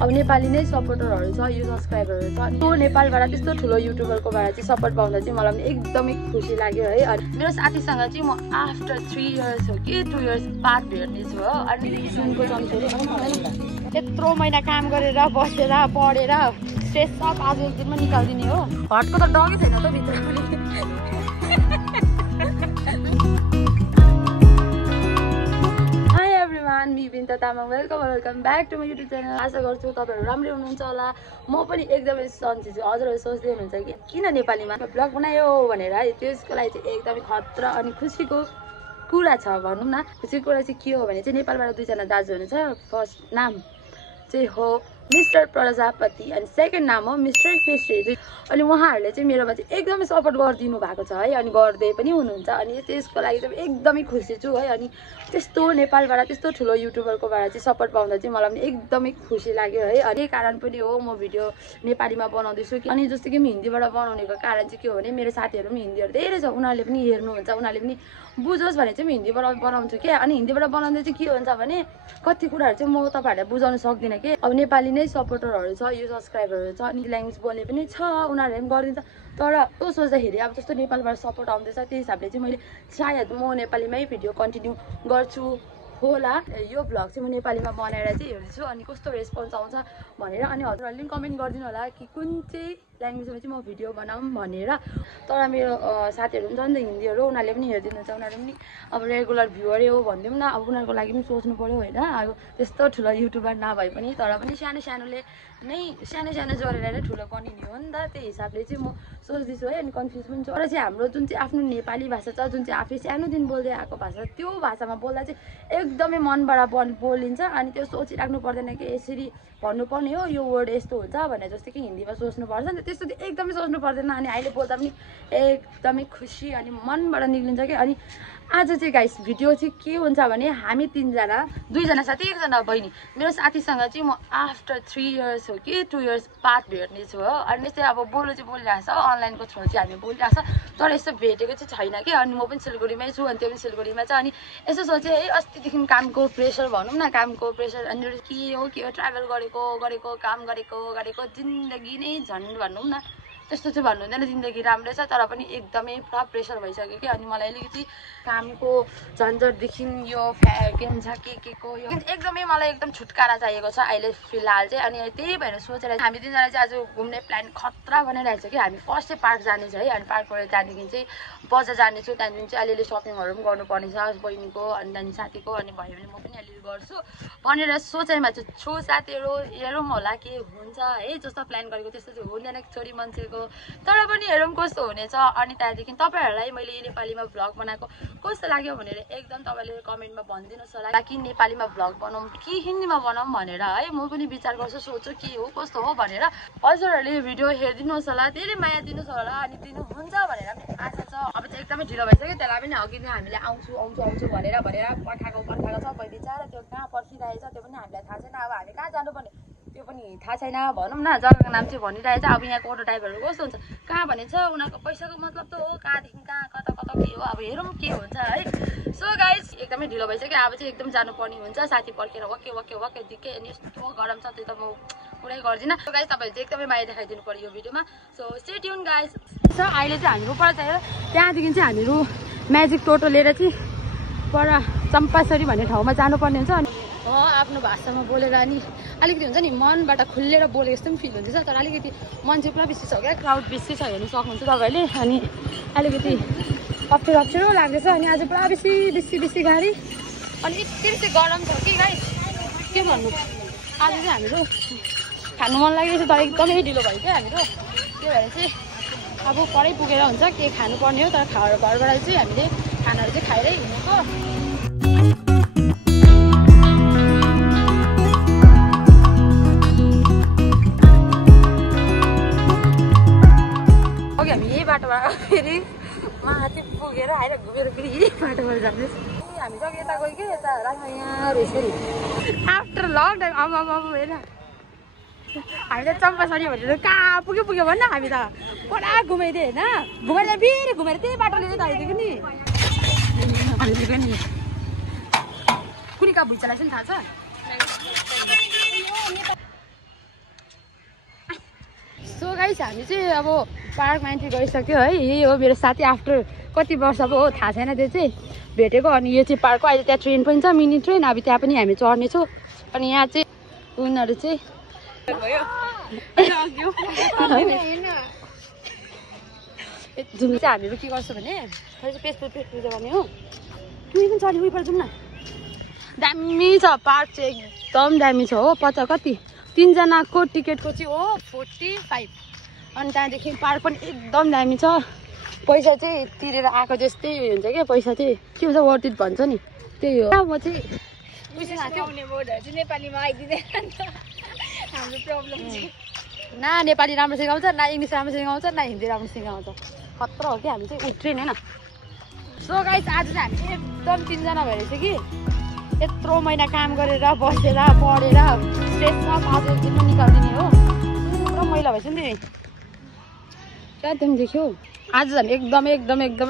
अब नेपाली नै सपोर्टरहरू छ, यो सब्सक्राइबरहरू छ। अनि त्यो नेपालबाट त्यस्तो ठुलो युट्युबरकोबाट चाहिँ सपोर्ट पाउँदा चाहिँ मलाई पनि एकदमै खुसी लाग्यो है। अनि मेरो साथीसँग चाहिँ म आफ्टर 3 इयर्स हो कि 2 इयर्स बाद भेट्नेछु हो। अनि सुनको चम्चहरू यत्रो महिना काम गरेर बसेर पढेर स्ट्रेस सब आज एक दिनमा निकालिदिने हो। हटको त डगै छैन त भित्र पनि। मी Binta Tamang, welcome back to my YouTube channel. आशा गर्छु तपाईँहरू राम्रै हुनुहुन्छ होला। म पनि एकदमै सन्चै छु। हजुरहरू सोच्दै हुनुहुन्छ कि किन नेपालीमा ब्लग बनायो भनेर है, त्यसको लागि चाहिँ एकदमै खतरा अनि खुसीको कुरा छ भनौँ न। खुसीको कुरा चाहिँ के हो भने चाहिँ नेपालबाट 2 जना दाजु हुनुहुन्छ। फर्स्ट नाम चाहिँ हो मिस्टर प्रजापति अनि सेकेन्ड नाम हो मिस्टर केशरी। अनि उहाँहरूले चाहिँ मेरोमा चाहिँ एकदमै सपोर्ट गरिदिनु भएको छ है, अनि गर्दै पनि हुनुहुन्छ। अनि त्यसको लागि चाहिँ एकदमै खुसी छु है। अनि त्यस्तो नेपालबाट त्यस्तो ठुलो युट्युबरकोबाट चाहिँ सपोर्ट पाउँदा चाहिँ मलाई पनि एकदमै खुसी लाग्यो है। अनि यही कारण पनि हो म भिडियो नेपालीमा बनाउँदैछु। अनि जस्तो कि म हिन्दीबाट बनाउनेको कारण चाहिँ के हो भने मेरो साथीहरू पनि हिन्दीहरू धेरै छ, उनीहरूले पनि हेर्नुहुन्छ, उनीहरूले पनि बुझोस् भने चाहिँ म हिन्दीबाट बनाउँछु क्या। अनि हिन्दीबाट बनाउँदा चाहिँ के हुन्छ भने कति कुराहरू चाहिँ म तपाईँहरूलाई बुझाउन सक्दिनँ कि। अब नेपाली नै सपोर्टरहरू छ, यो सब्सक्राइबरहरू छ, अनि ल्याङ्ग्वेज बोल्ने पनि छ, उनीहरूले पनि गरिदिन्छ। तर त्यो सोच्दाखेरि अब जस्तो नेपालबाट सपोर्ट आउँदैछ, त्यही हिसाबले चाहिँ मैले सायद म नेपालीमै भिडियो कन्टिन्यू गर्छु होला। यो भ्लग चाहिँ म नेपालीमा बनाएर चाहिँ हेर्छु अनि कस्तो रेस्पोन्स आउँछ भनेर। अनि हजुरहरूले पनि कमेन्ट गरिदिनु होला कि कुन चाहिँ ल्याङ्ग्वेजमा चाहिँ म भिडियो बनाऊँ भनेर। तर मेरो साथीहरू पनि छ नि त हिन्दीहरू, उनीहरूले पनि हेरिदिनुहुन्छ, उनीहरू पनि अब रेगुलर भ्युवरै हो भनिदिउँ न। अब उनीहरूको लागि पनि सोच्नु पऱ्यो होइन, अब त्यस्तो ठुलो युट्युबर नभए पनि तर पनि सानोले नै सानो जोडेर नै ठुलो बनिने हो नि त। त्यही हिसाबले चाहिँ म सोच्दैछु है। अनि कन्फ्युज पनि छु। तर चाहिँ हाम्रो जुन चाहिँ आफ्नो नेपाली भाषा छ, जुन चाहिँ आफै सानोदेखि बोल्दै आएको भाषा, त्यो भाषामा बोल्दा चाहिँ एकदमै मनबाट बोलिन्छ। अनि त्यो सोचिराख्नु पर्दैन कि यसरी भन्नुपर्ने हो, यो वर्ड यस्तो हुन्छ भनेर। जस्तो कि हिन्दीमा सोच्नुपर्छ नि त, त्यस्तो चाहिँ एकदमै सोच्नु पर्दैन। अनि अहिले बोल्दा पनि एकदमै खुसी अनि मनबाट निक्लिन्छ कि। अनि आज चाहिँ गाइस भिडियो चाहिँ के हुन्छ भने हामी 2 जना साथी 1 जना बहिनी, मेरो साथीसँग चाहिँ म आफ्टर 3 इयर्स हो कि 2 इयर्स बाद भेट्नेछु हो। अनि यस्तै अब बोलिरहेको छ, अनलाइनको थ्रु चाहिँ हामी बोलिरहेको छ, तर यस्तो भेटेको चाहिँ छैन कि। अनि म पनि सिलगढीमै छु अनि त्यो पनि सिलगढीमा छ। अनि यसो सोचेँ है, अस्तिदेखि कामको प्रेसर भनौँ न, कामको प्रेसर अनि के हो ट्राभल गरेको काम गरेको जिन्दगी नै झन् भनौँ न, त्यस्तो चाहिँ भन्नु हुँदैन। जिन्दगी राम्रै छ तर पनि एकदमै पुरा प्रेसर भइसक्यो कि। अनि मलाई अलिकति कामको झन्झटदेखि यो गेम छ के को यो एकदमै मलाई एकदम छुटकारा चाहिएको छ अहिले फिलहाल चाहिँ। अनि त्यही भएर सोचेर हामी 2 जना चाहिँ आज घुम्ने प्लान खतरा बनाइरहेको छ कि। हामी फर्स्ट चाहिँ पार्क जानेछ है। अनि पार्कबाट त्यहाँदेखि चाहिँ बजार जानेछु, त्यहाँदेखि चाहिँ अलिअलि सपिङहरू पनि गर्नुपर्ने छ बहिनीको अनि त्यहाँदेखि साथीको, अनि भयो भने म पनि अलिअलि गर्छु भनेर सोचाइमा चाहिँ छु। साथीहरू हेरौँ होला के हुन्छ है, जस्तो प्लान गरेको त्यस्तो चाहिँ हुँदैन छोरी मान्छेको, तर पनि हेरौँ कस्तो हुनेछ। अनि त्यहाँदेखि तपाईँहरूलाई मैले यो नेपालीमा भ्लग बनाएको कस्तो लाग्यो भनेर एकदम तपाईँले कमेन्टमा भनिदिनुहोस् होला कि नेपालीमा भ्लग बनाऊँ कि हिन्दीमा बनाऊँ भनेर है। म पनि विचार गर्छु, सोच्छु के हो कस्तो हो भनेर। हजुरहरूले भिडियो हेरिदिनुहोस् होला, धेरै माया दिनुहोस् होला अनि दिनुहुन्छ भनेर पनि आशा छ। अब चाहिँ एकदमै ढिलो भइसक्यो, त्यसलाई पनि अघि हामीले आउँछु भनेर पर्खाएको छ पहिले बिचारा, त्यो कहाँ पर्खिरहेछ त्यो पनि हामीलाई थाहा छैन। अब हामी कहाँ जानुपर्ने त्यो पनि थाहा छैन भनौँ न। जग्गाको नाम चाहिँ भनिरहेछ। अब यहाँको अटो ड्राइभरहरू कस्तो हुन्छ, कहाँ भनेछ उनीहरूको पैसाको मतलब त हो, कहाँदेखि कहाँ कता के हो, अब हेरौँ के हुन्छ है। सो गाइस एकदमै ढिलो भइसक्यो, अब चाहिँ एकदम जानुपर्ने हुन्छ। साथी पर्खेर वके दिक्कै। अनि यस्तो गरम छ त्यो त म पुरै गर्दिनँ। सो गाइस तपाईँले चाहिँ एकदमै माया देखाइदिनु पर्यो यो भिडियोमा। So stay tune guys. अहिले चाहिँ हामीहरू पर चाहियो, त्यहाँदेखि चाहिँ हामीहरू म्याजिक टोटो लिएर चाहिँ पर चम्पासरी भन्ने ठाउँमा जानुपर्ने हुन्छ। अनि आफ्नो भाषामा बोलेर अनि अलिकति हुन्छ नि मनबाट खुलेर बोलेको जस्तो पनि फिल हुँदैछ। तर अलिकति मान्छे पुरा बेसी छ क्या, क्राउड बेसी छ, हेर्नु सक्नुहुन्छ तपाईँहरूले। अनि अलिकति अप्ठ्यारो लाग्दैछ। अनि आज पुरा बेसी गाडी अनि यति बेसी गरम छ कि गाइस के भन्नु। आज चाहिँ हामीहरू खानु मन लागिरहेछ तर एकदमै ढिलो भयो क्या हामीहरू। त्यही भएर चाहिँ अब परै पुगेर हुन्छ के खानुपर्ने हो। तर घरबाट चाहिँ हामीले खानाहरू चाहिँ खाएरै हिँडेको। हामी यही बाटोबाट फेरि माथि पुगेर आएर घुमेर फेरि यही बाटोबाट जाँदैछ। हामी जग यता गयो कि यता यहाँ रहेछ नि आफ्टर लङ टाइम। अब हेर हामीले चम्पासरी भनेर कहाँ पुग्यो भन्न। हामी त पुरा घुमाइदियो होइन, घुमाएर फेरि घुमेर त्यही बाटोले त आइदिएको नि। आइदिएको नि कुनै कहाँ भुइँचालाई चाहिँ थाहा छ। गाइस हामी चाहिँ अब पार्कमा एन्ट्री गरिसक्यो है। यही हो मेरो साथी आफ्टर कति वर्ष अब हो थाहा छैन त्यो चाहिँ भेटेको। अनि यो चाहिँ पार्कको अहिले त्यहाँ ट्रेन पनि छ मिनी ट्रेन अब त्यहाँ पनि हामी चढ्नेछौँ। अनि यहाँ चाहिँ उनीहरू चाहिँ जुन चाहिँ हामीहरू के गर्छ भने पेट पूजा गर्ने हो। तिमी पनि चढ्ने उयोबाट जाउँ न। दामी छ पार्क चाहिँ एकदम दामी छ हो। 50 कति 3 जनाको टिकटको चाहिँ हो 45। अनि त्यहाँदेखि पार्क पनि एकदम दामी छ। पैसा चाहिँ तिरेर आएको जस्तै हुन्छ क्या। पैसा चाहिँ के भन्छ वर्थ इट भन्छ नि त्यही हो। म चाहिँ नेपालीमा आइदिँदैन हाम्रो प्रब्लम चाहिँ न नेपाली राम्रो सिकाउँछ न इङ्ग्लिस राम्रो सिकाउँछ न हिन्दी राम्रो सिकाउँछ। खतरा हो कि हामी चाहिँ उठ्रेन होइन। सो गाइस आज चाहिँ हामी एकदम 3 जना भइरहेछ कि यत्रो महिना काम गरेर बसेर पढेर स्ट्रेसमा आज दिन निकालिदिने हो। पुरा मैला भएछ नि क्या तिमी देख्यौ। आज हामी एकदमै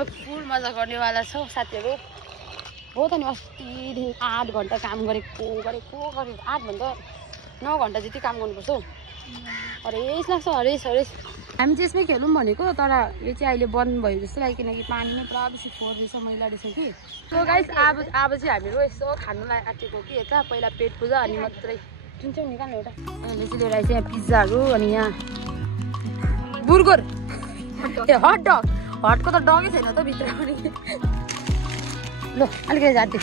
फुल मजा गर्नेवाला छौँ साथीहरू हो त नि। अस्तिदेखि 8 घन्टा काम गरेको 8भन्दा 9 घन्टा जति काम गर्नुपर्छ हौ। हरेस लाग्छ हरेस। हामी चाहिँ यसमै खेलौँ भनेको तर यो चाहिँ अहिले बन्द भयो जस्तो लाग्यो किनकि पानी नै पुरा बेसी फोहोर रहेछ मैला रहेछ कि। सो गाइस अब चाहिँ हामीहरू यसो खानुलाई आँटेको कि यता पहिला पेट पूजा अनि मात्रै जुन चाहिँ निकाल्नु एउटा अहिले चाहिँ लिएर आएछ यहाँ पिज्जाहरू अनि यहाँ बुर्गर ए हटको त डगै छैन त भित्र पनि। ल अलिकति झार्दै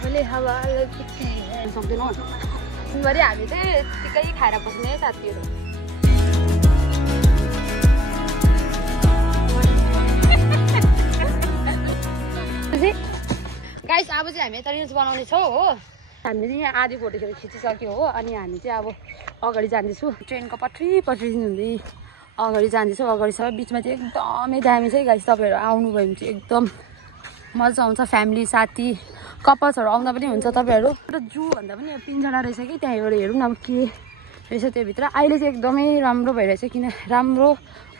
होले हावा सक्दैनौँ दिनभरि हामी चाहिँ यत्तिकै खाएर बस्ने साथीहरू। गाइस अब चाहिँ हामी यता रिल्स बनाउने छौँ हो। हामीले यहाँ आधी फोटोहरू खिचिसक्यो हो। अनि हामी चाहिँ अब अगाडि जाँदैछौँ ट्रेनको पट्री हुँदै अगाडि जाँदैछौँ। अगाडि छ बिचमा चाहिँ एकदमै दामी छ गाइस। तपाईँहरू आउनुभयो भने चाहिँ एकदम मजा आउँछ। फ्यामिली साथी कपल्सहरू आउँदा पनि हुन्छ। तपाईँहरू जू भन्दा पनि पिञ्जरा रहेछ कि त्यहाँबाट हेरौँ न अब के रहेछ त्योभित्र। अहिले चाहिँ एकदमै राम्रो भइरहेछ किन राम्रो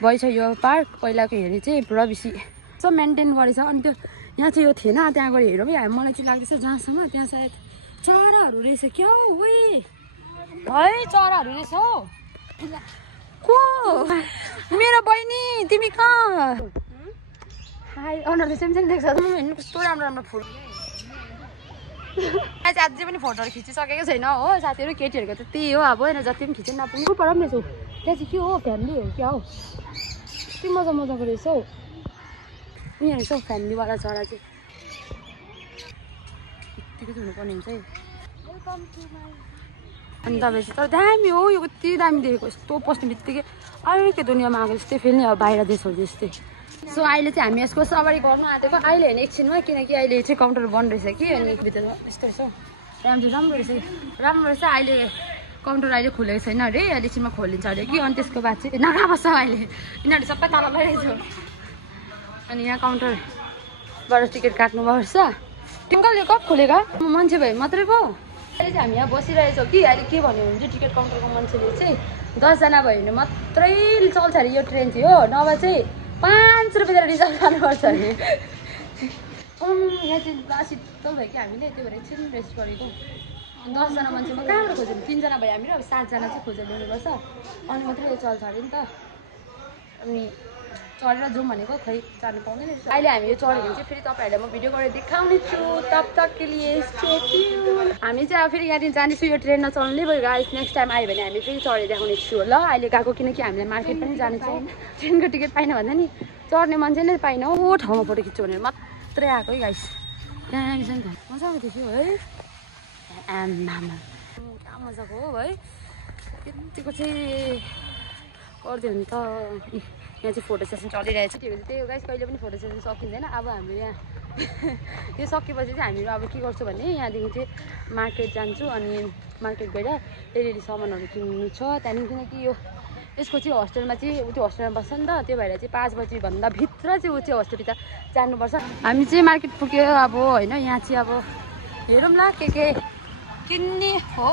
भएछ यो पार्क। पहिलाको हेरी चाहिँ पुरा बेसी सब मेन्टेन गरेछ। अनि त्यो यहाँ चाहिँ यो थिएन त्यहाँ गएर हेरौँ है। मलाई चाहिँ लाग्दैछ जहाँसम्म त्यहाँ सायद चराहरू रहेछ क्या हौ। है चराहरू रहेछ हौ। को मेरो बहिनी तिमी कहाँ हाई अनुहार सेमसेम देख्छ हेर्नु कस्तो राम्रो फुल। आज अझै पनि फोटोहरू खिचिसकेको छैन हो साथीहरू। केटीहरूको त त्यही हो अब होइन जति पनि खिच्नु नपुग्नु पर पनि रहेछौ। त्यहाँ चाहिँ के हो फ्यामिली हो क्या हौ। कति मजाको रहेछ हौ। उयो रहेछ हौ फ्यामिलीवाला चरा चाहिँ यत्तिकै चाहिँ हुनुपर्ने हुन्छ है। अनि तपाईँ चाहिँ तर दामी हो यो कति दामी देखेको। यस्तो पस्ने बित्तिकै अर्कै दुनियाँमा आएको जस्तै फेरि अब बाहिर देशहरू जस्तै। सो अहिले चाहिँ हामी यसको सवारी गर्नु आँटेको अहिले होइन एकछिनमा किनकि अहिले चाहिँ काउन्टर बन्द रहेछ कि। अनि भित्रमा यस्तो रहेछ राम्रो रहेछ। अहिले काउन्टर अहिले खुलेको छैन अरे अहिले एकछिनमा खोलिन्छ अरे कि। अनि त्यसको बाद चाहिँ नागा बस्छ अहिले यिनीहरू सबै तल भइरहेछ। अनि यहाँ काउन्टरबाट टिकट काट्नुपर्छ। टिङ्कल यो कब खोलेका मान्छे भयो मात्रै पो। अहिले चाहिँ हामी यहाँ बसिरहेछौँ कि अहिले के भन्यो भने चाहिँ टिकट काउन्टरको मान्छेले चाहिँ 10 जना भयो भने मात्रै चल्छ अरे यो ट्रेन चाहिँ हो। नभए चाहिँ 5 रुपियाँ रिजर्भ गर्नुपर्छ अरे। यहाँ चाहिँ पुरा शीतल भयो कि हामीले त्यो भएर एकछिन रेस्ट गरेको। 10 जना मान्छेमा कहाँबाट खोज्यो 3 जना भयो हामीहरू अब 7 जना चाहिँ खोजेर ल्याउनुपर्छ अनि मात्रै यो चल्छ अरे नि त। अनि चढेर जाउँ भनेको खै जानु पाउँदैन। अहिले हामी यो चढ्यो भने चाहिँ फेरि तपाईँहरूलाई म भिडियो गरेर देखाउने छु। तब तकको लिए स्टे ट्युन। हामी चाहिँ अब फेरि यहाँदेखि जाँदैछु यो ट्रेन नचल्नै भयो गाइस। नेक्स्ट टाइम आयो भने हामी फेरि चढेर देखाउने छु ल। अहिले गएको किनकि हामीले मार्केट पनि जाने छौँ। ट्रेनको टिकट पाइन भन्दा नि चढ्ने मान्छे नै पाइन हो ठाउँमा फोटो खिच्छु भनेर मात्रै आएको है गाइस। त्यहाँ मजाको देख्यो है आमा कहाँ मजाको हो है। यतिको चाहिँ गरिदियो भने त यहाँ चाहिँ फोटो सेसन चलिरहेछ। त्यही हो गाइस कहिले पनि फोटो सेसन सकिँदैन। अब हाम्रो यहाँ यो सकेपछि चाहिँ हामीहरू अब के गर्छु भने यहाँदेखि चाहिँ मार्केट जान्छु अनि मार्केट गएर अलिअलि सामानहरू किन्नु छ त्यहाँदेखि किनकि यो यसको चाहिँ होस्टेलमा चाहिँ त्यो होस्टेलमा बस्छ नि त त्यो भएर चाहिँ 5 बजीभन्दा भित्र चाहिँ ऊ चाहिँ होस्टेलभित्र जानुपर्छ। हामी चाहिँ मार्केट पुग्यो अब होइन। यहाँ चाहिँ अब हेरौँ ल के किन्ने हो।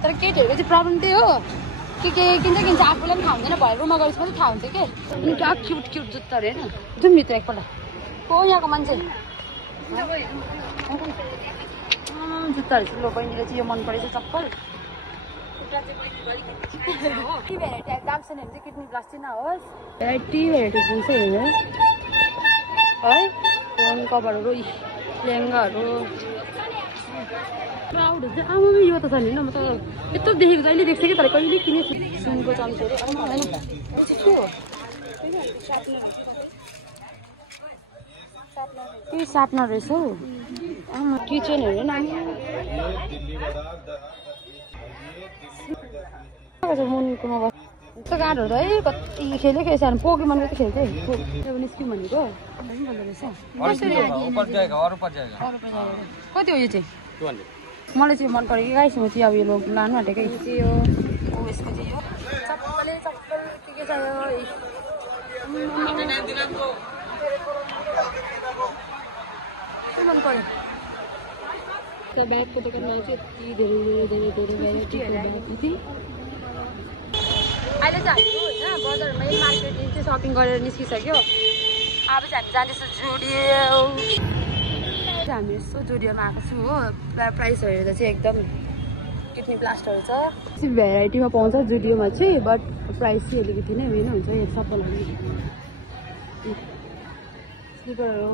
तर केटीहरूको चाहिँ प्रब्लम त्यही हो के किन्छ आफूलाई पनि थाहा हुँदैन भरे रुममा गएपछि मात्रै थाहा हुन्छ कि अनि क्या क्युट जुत्ता अरे होइन जाउँ भित्र एकपल्ट को यहाँको मान्छे जुत्ता रहेछ लो बहिनीले चाहिँ यो मन परेछ चप्पल टी भेराइटी दाम छैन भने चाहिँ किड्नी ब्लास्ट नहोस् भेराइटी बुझ्छ है फोन कभरहरू लेहेङ्गाहरू क्राउडहरू चाहिँ आमामा यो त छ नि म त यत्रो देखेको जहिले देख्छ कि तर कहिले किनेछु सुनको चम्चीहरू के साप्नर रहेछ हौ आमा किचनहरू मुनिकोमा बस्छ यस्तो गाडहरू है कति खेल्यो सानो पोकेमन कति खेल्थ्यो निस्क्यौँ भनेको कति हो यो चाहिँ मलाई चाहिँ मन पऱ्यो कि गाइस म चाहिँ अब यो लोग लानु आँटेकै चाहिँ यो यसको चाहिँ यो चप्पल के छ यो मन पऱ्यो त ब्यागको दोकानमा चाहिँ यति धेरै भेराइटी अहिले चाहिँ हामी होइन बजारमै मार्केटमा चाहिँ सपिङ गरेर निस्किसक्यो अब चाहिँ हामी जाँदैछौँ जुडियो हामी यसो जुडियोमा आएको छु हो प्राइसहरू हेर्दा चाहिँ एकदम किड्नी ब्लास्टहरू छ भेराइटीमा पाउँछ जुडियोमा चाहिँ बट प्राइस चाहिँ अलिकति नै उयो नै हुन्छ यो चप्पलहरू स्लिपरहरू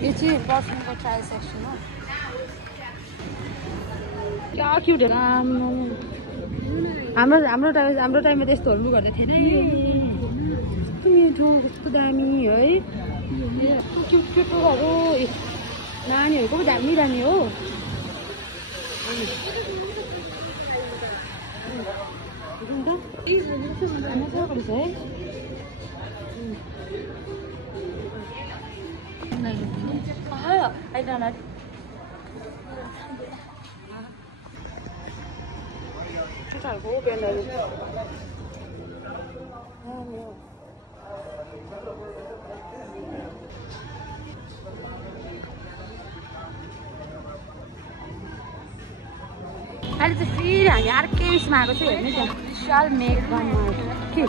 यो चाहिँ पर्फ्युमको ट्रायल सेक्सन हो क्या क्युट हाम्रो टाइममा त यस्तोहरू गर्दै थिएन कस्तो मिठो कस्तो दामी है क्युटहरू नानीहरूको पो दामी हो केटाहरूको ब्यान्डहरू अहिले चाहिँ फेरि हामी अर्कै उयसमा आएको चाहिँ हेर्नु त्यहाँ विशाल मेघ के